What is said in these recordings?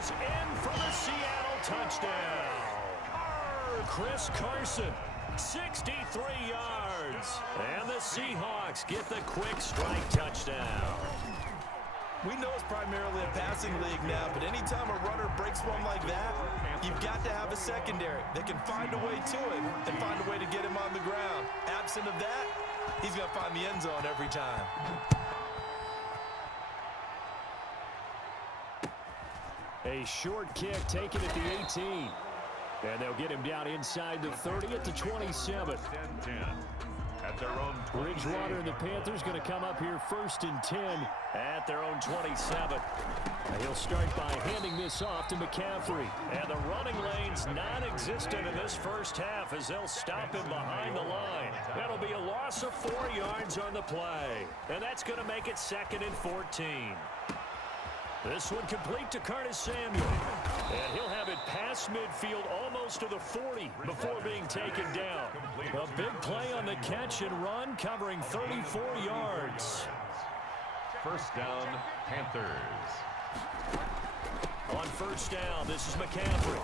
is in for the Seattle touchdown. Chris Carson, 63 yards. And the Seahawks get the quick strike touchdown. We know it's primarily a passing league now, but anytime a runner breaks one like that, you've got to have a secondary that can find a way to him and find a way to get him on the ground. Absent of that, he's going to find the end zone every time. A short kick taken at the 18. And they'll get him down inside the 30 at the 27. At their own Bridgewater and the Panthers going to come up here 1st and 10 at their own 27. He'll start by handing this off to McCaffrey. And the running lane's non-existent in this first half as they'll stop him behind the line. That'll be a loss of 4 yards on the play. And that's going to make it 2nd and 14. This one complete to Curtis Samuel. And he'll have it past midfield almost to the 40 before being taken down. A big play on the catch and run covering 34 yards. First down, Panthers. On first down, this is McCaffrey.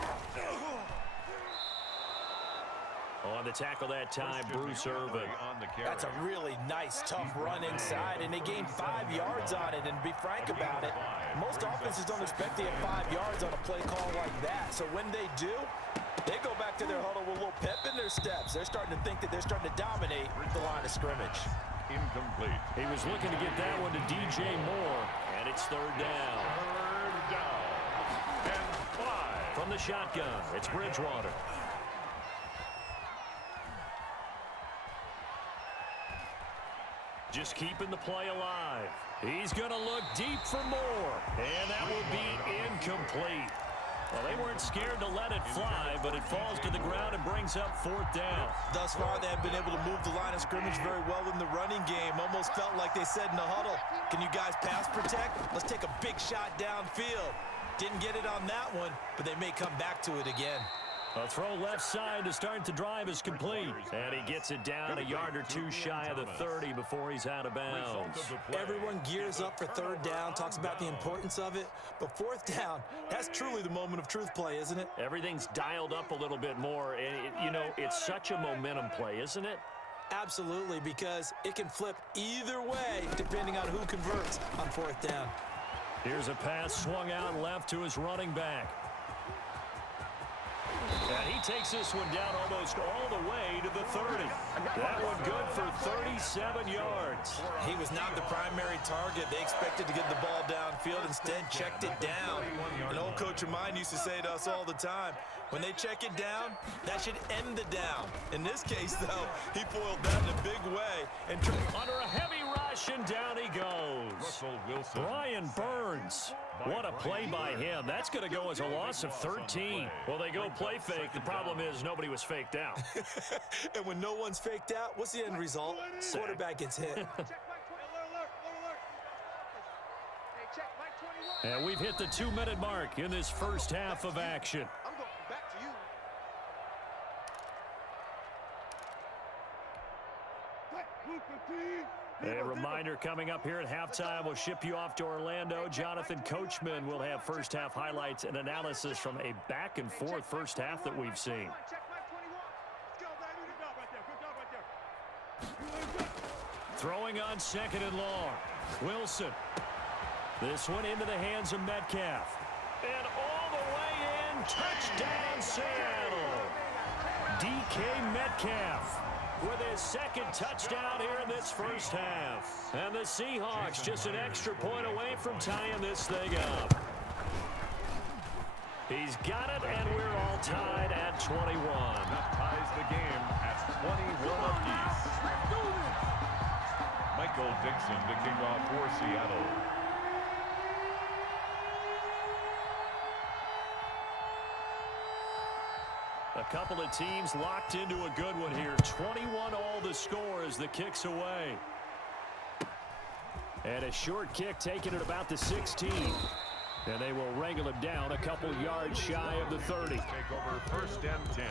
On the tackle that time, Bruce Irvin. That's a really nice, tough run inside, and they gained 5 yards on it. And to be frank about it, most offenses don't expect to get 5 yards on a play call like that. So when they do, they go back to their huddle with a little pep in their steps. They're starting to think that they're starting to dominate the line of scrimmage. Incomplete. He was looking to get that one to DJ Moore, and it's 3rd down. 3rd down. And 5. From the shotgun, it's Bridgewater. Just keeping the play alive. He's going to look deep for more. And that will be incomplete. Well, they weren't scared to let it fly, but it falls to the ground and brings up 4th down. Thus far, they have been able to move the line of scrimmage very well in the running game. Almost felt like they said in the huddle, can you guys pass protect? Let's take a big shot downfield. Didn't get it on that one, but they may come back to it again. A throw left side to start the drive is complete. And he gets it down a yard or 2 shy of the 30 before he's out of bounds. Everyone gears up for 3rd down, talks about the importance of it. But 4th down, that's truly the moment of truth play, isn't it? Everything's dialed up a little bit more. And, it's such a momentum play, isn't it? Absolutely, because it can flip either way depending on who converts on 4th down. Here's a pass swung out left to his running back. And he takes this one down almost all the way to the 30. That one good for 37 yards. He was not the primary target. They expected to get the ball downfield. Instead, checked it down. An old coach of mine used to say to us all the time, when they check it down, that should end the down. In this case, though, he foiled that in a big way. And under a heavy rush, and down he goes. Brian Burns. What a play by him. That's going to go as a loss of 13. Well, they go play fake. The problem is nobody was faked out. And when no one's faked out, what's the end result? Quarterback gets hit. And we've hit the 2-minute mark in this first half of action. A reminder coming up here at halftime, we'll ship you off to Orlando. Jonathan Coachman will have first half highlights and analysis from a back-and-forth first half that we've seen. Throwing on 2nd and long. Wilson. This one into the hands of Metcalf. And all the way in, touchdown Seattle. DK Metcalf with his 2nd touchdown here in this first half. And the Seahawks just an extra point away from tying this thing up. He's got it, and we're all tied at 21. That ties the game at 21 apiece. Michael Dixon to kick off for Seattle. A couple of teams locked into a good one here. 21 all the score as the kick's away. And a short kick taken at about the 16. And they will wrangle him down a couple yards shy of the 30. Take over 1st and 10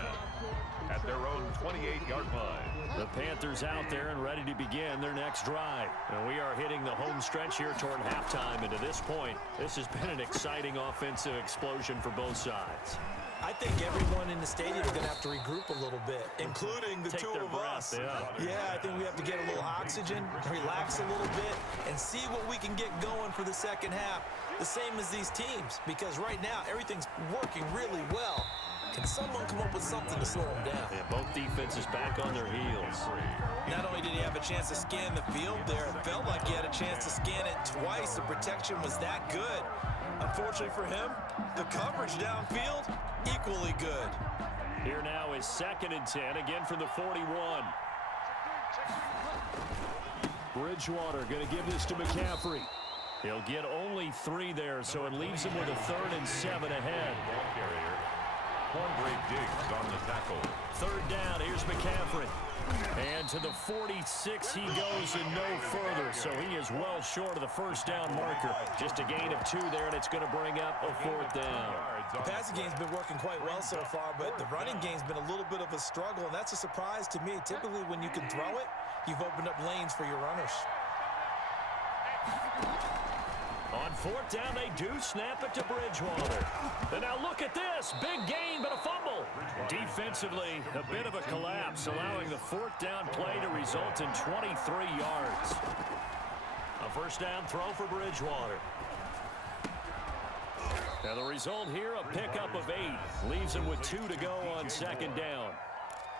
at their own 28-yard line. The Panthers out there and ready to begin their next drive. And we are hitting the home stretch here toward halftime. And to this point, this has been an exciting offensive explosion for both sides. I think everyone in the stadium is going to have to regroup a little bit, including the two of us. Yeah, I think we have to get a little oxygen, relax a little bit, and see what we can get going for the second half. The same as these teams, because right now everything's working really well. Can someone come up with something to slow them down? Yeah, both defenses back on their heels. Not only did he have a chance to scan the field there, it felt like he had a chance to scan it twice. The protection was that good. Unfortunately for him, the coverage downfield, equally good. Here now is 2nd and 10, again from the 41. Bridgewater going to give this to McCaffrey. He'll get only 3 there, so it leaves him with a 3rd and 7 ahead. Andre Diggs on the tackle. 3rd down, here's McCaffrey. And to the 46 he goes and no further, so he is well short of the 1st down marker. Just a gain of 2 there, and it's going to bring up a 4th down. The passing game's been working quite well so far, but the running game's been a little bit of a struggle, and that's a surprise to me. Typically, when you can throw it, you've opened up lanes for your runners. On 4th down, they do snap it to Bridgewater. And now look at this. Big gain, but a fumble. Defensively, a bit of a collapse, allowing the 4th down play to result in 23 yards. A 1st down throw for Bridgewater. Now the result here, a pickup of 8. Leaves him with 2 to go on 2nd down.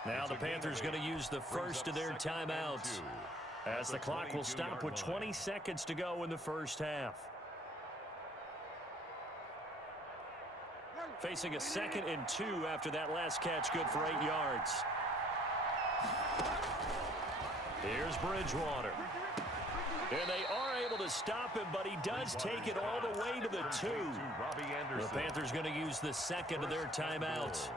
Now the Panthers going to use the first of their timeouts, as the clock will stop with 20 seconds to go in the first half. Facing a 2nd and 2 after that last catch, good for 8 yards. Here's Bridgewater. And they are able to stop him, but he does take it all the way to the 2. The Panthers going to use the 2nd of their timeouts,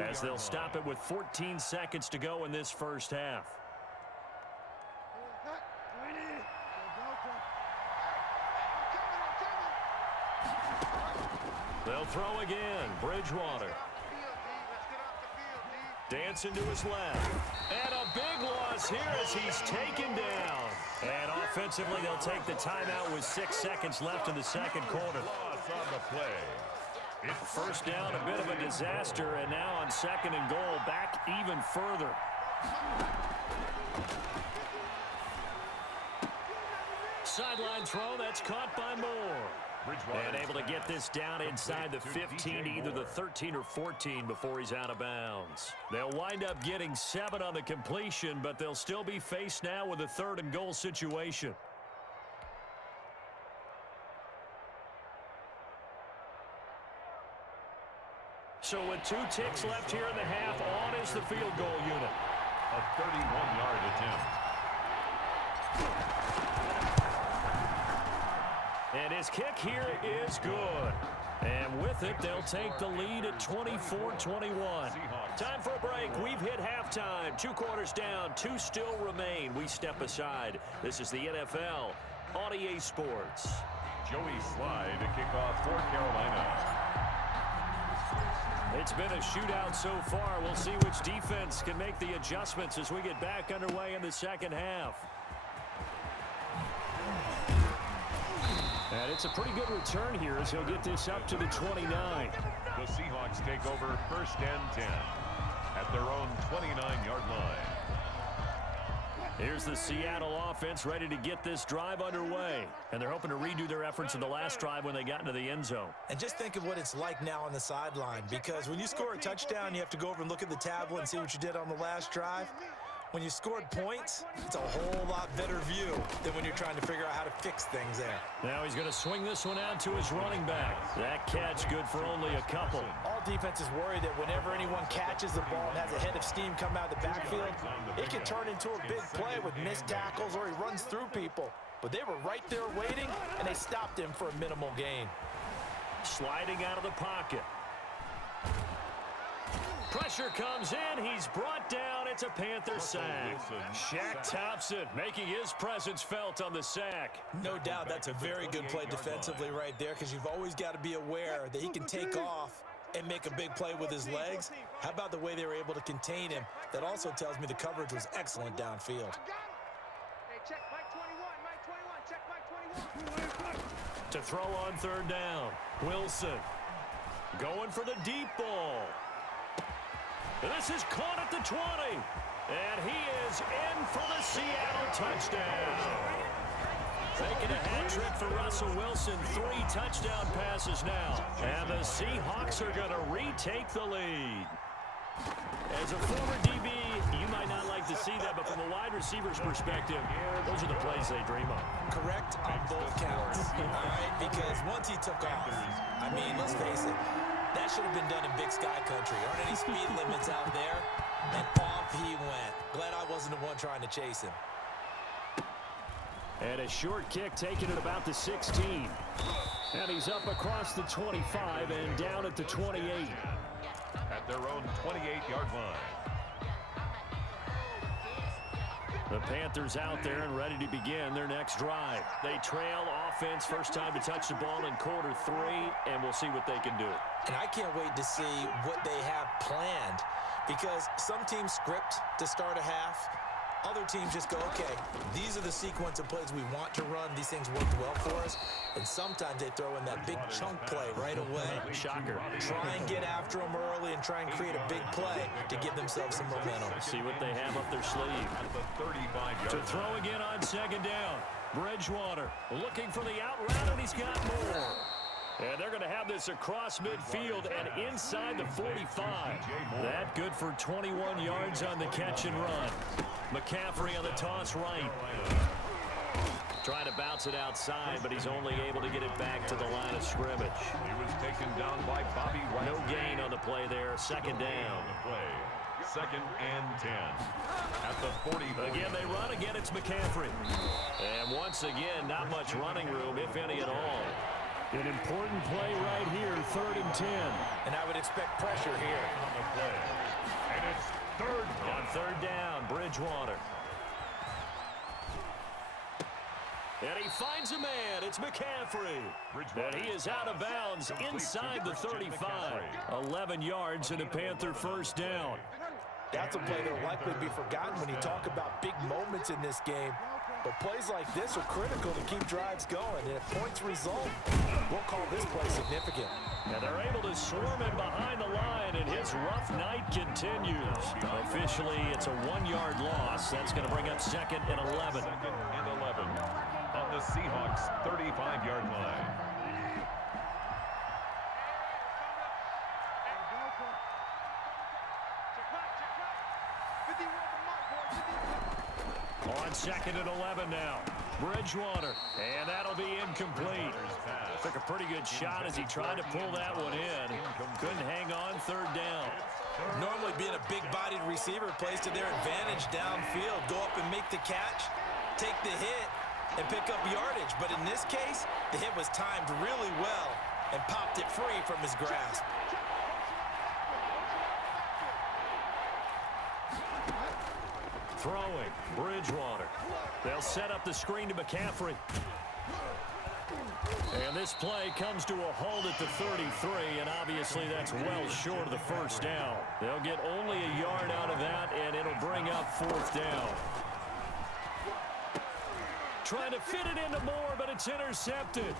as they'll stop it with 14 seconds to go in this first half. They'll throw again. Bridgewater. Dancing to his left. And a big loss here as he's taken down. And offensively, they'll take the timeout with 6 seconds left in the 2nd quarter. Loss on the play. 1st down, a bit of a disaster. And now on 2nd and goal, back even further. Sideline throw, that's caught by Moore. And able to get this down inside the 15, either the 13 or 14 before he's out of bounds. They'll wind up getting 7 on the completion, but they'll still be faced now with a 3rd and goal situation. So with 2 ticks left here in the half, on is the field goal unit. A 31-yard attempt. And his kick here is good. And with it, they'll take the lead at 24-21. Time for a break. We've hit halftime. 2 quarters down. 2 still remain. We step aside. This is the NFL on EA Sports. Joey Sly to kick off for Carolina. It's been a shootout so far. We'll see which defense can make the adjustments as we get back underway in the second half. And it's a pretty good return here as he'll get this up to the 29. The Seahawks take over 1st and 10 at their own 29-yard line. Here's the Seattle offense ready to get this drive underway. And they're hoping to redo their efforts in the last drive when they got into the end zone. And just think of what it's like now on the sideline, because when you score a touchdown, you have to go over and look at the tablet and see what you did on the last drive. When you scored points, it's a whole lot better view than when you're trying to figure out how to fix things there. Now he's going to swing this one out to his running back. That catch good for only a couple. All defenses worry that whenever anyone catches the ball and has a head of steam come out of the backfield, it can turn into a big play with missed tackles or he runs through people. But they were right there waiting, and they stopped him for a minimal gain. Sliding out of the pocket. Pressure comes in. He's brought down. It's a Panther sack. Shaq Thompson making his presence felt on the sack. No doubt that's a very good play defensively right there, because you've always got to be aware that he can take off and make a big play with his legs. How about the way they were able to contain him? That also tells me the coverage was excellent downfield. Check Mike 21, check Mike 21. To throw on third down. Wilson going for the deep ball. This is caught at the 20. And he is in for the Seattle touchdown. Making a hat trick for Russell Wilson. 3 touchdown passes now. And the Seahawks are going to retake the lead. As a former DB, you might not like to see that, but from a wide receiver's perspective, those are the plays they dream of. Correct on both counts, all right? Because once he took off, I mean, let's face it, that should have been done in Big Sky Country. Aren't any speed limits out there? And off he went. Glad I wasn't the one trying to chase him. And a short kick taken at about the 16. And he's up across the 25 and down at the 28. At their own 28-yard line. The Panthers out there and ready to begin their next drive. They trail offense, first time to touch the ball in quarter 3, and we'll see what they can do. And I can't wait to see what they have planned, because some teams script to start a half. Other teams just go, okay, these are the sequence of plays we want to run. These things worked well for us. And sometimes they throw in that big chunk play right away. Shocker. Try and get after them early and try and create a big play to give themselves some momentum. See what they have up their sleeve. To throw again on second down. Bridgewater looking for the out route, and he's got more. And they're going to have this across midfield and inside the 45. That good for 21 yards on the catch and run. McCaffrey on the toss right. Trying to bounce it outside, but he's only able to get it back to the line of scrimmage. He was taken down by Bobby White. No gain on the play there. Second down. Second and 10. At the 40. Again, they run. Again, it's McCaffrey. And once again, not much running room, if any at all. An important play right here, 3rd and 10. And I would expect pressure here. On the play. And it's on third down, Bridgewater. And he finds a man. It's McCaffrey. And he is out of bounds inside the 35. 11 yards and a Panther first down. That's a play that will likely be forgotten when you talk about big moments in this game. But plays like this are critical to keep drives going. And if points result, we'll call this play significant. And they're able to swarm him behind the line, and his rough night continues. Officially, it's a 1-yard loss. That's going to bring up 2nd and 11. 2nd and 11 on the Seahawks' 35-yard line. On 2nd and 11 now. Bridgewater, and that'll be incomplete. Took a pretty good shot as he tried to pull that one in. Couldn't hang on, 3rd down. Normally being a big-bodied receiver plays to their advantage downfield. Go up and make the catch, take the hit, and pick up yardage. But in this case, the hit was timed really well and popped it free from his grasp. Throwing, Bridgewater. They'll set up the screen to McCaffrey. And this play comes to a halt at the 33, and obviously that's well short of the first down. They'll get only a yard out of that, and it'll bring up 4th down. Trying to fit it into Moore, but it's intercepted.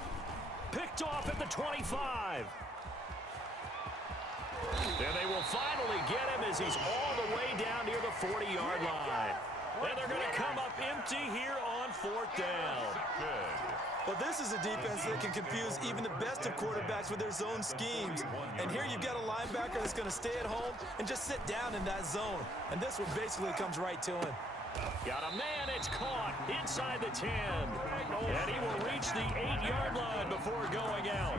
Picked off at the 25. And they will finally get him as he's all the way down near the 40-yard line. And they're going to come up empty here on 4th down. Well, this is a defense that can confuse even the best of quarterbacks with their zone schemes. And here you've got a linebacker that's going to stay at home and just sit down in that zone. And this one basically comes right to him. Got a man, it's caught inside the 10. And he will reach the 8-yard line before going out.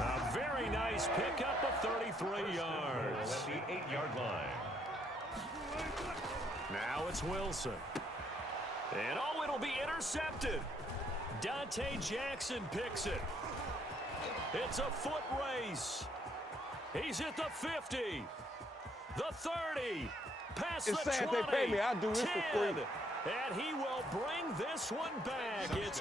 A very nice pickup of 33 yards. At the 8-yard line. Now it's Wilson. And oh, it'll be intercepted. Dante Jackson picks it. It's a foot race. He's at the 50, the 30, past It's the sad 20, they pay me. I do this for 10, free. and he will bring this one back. It's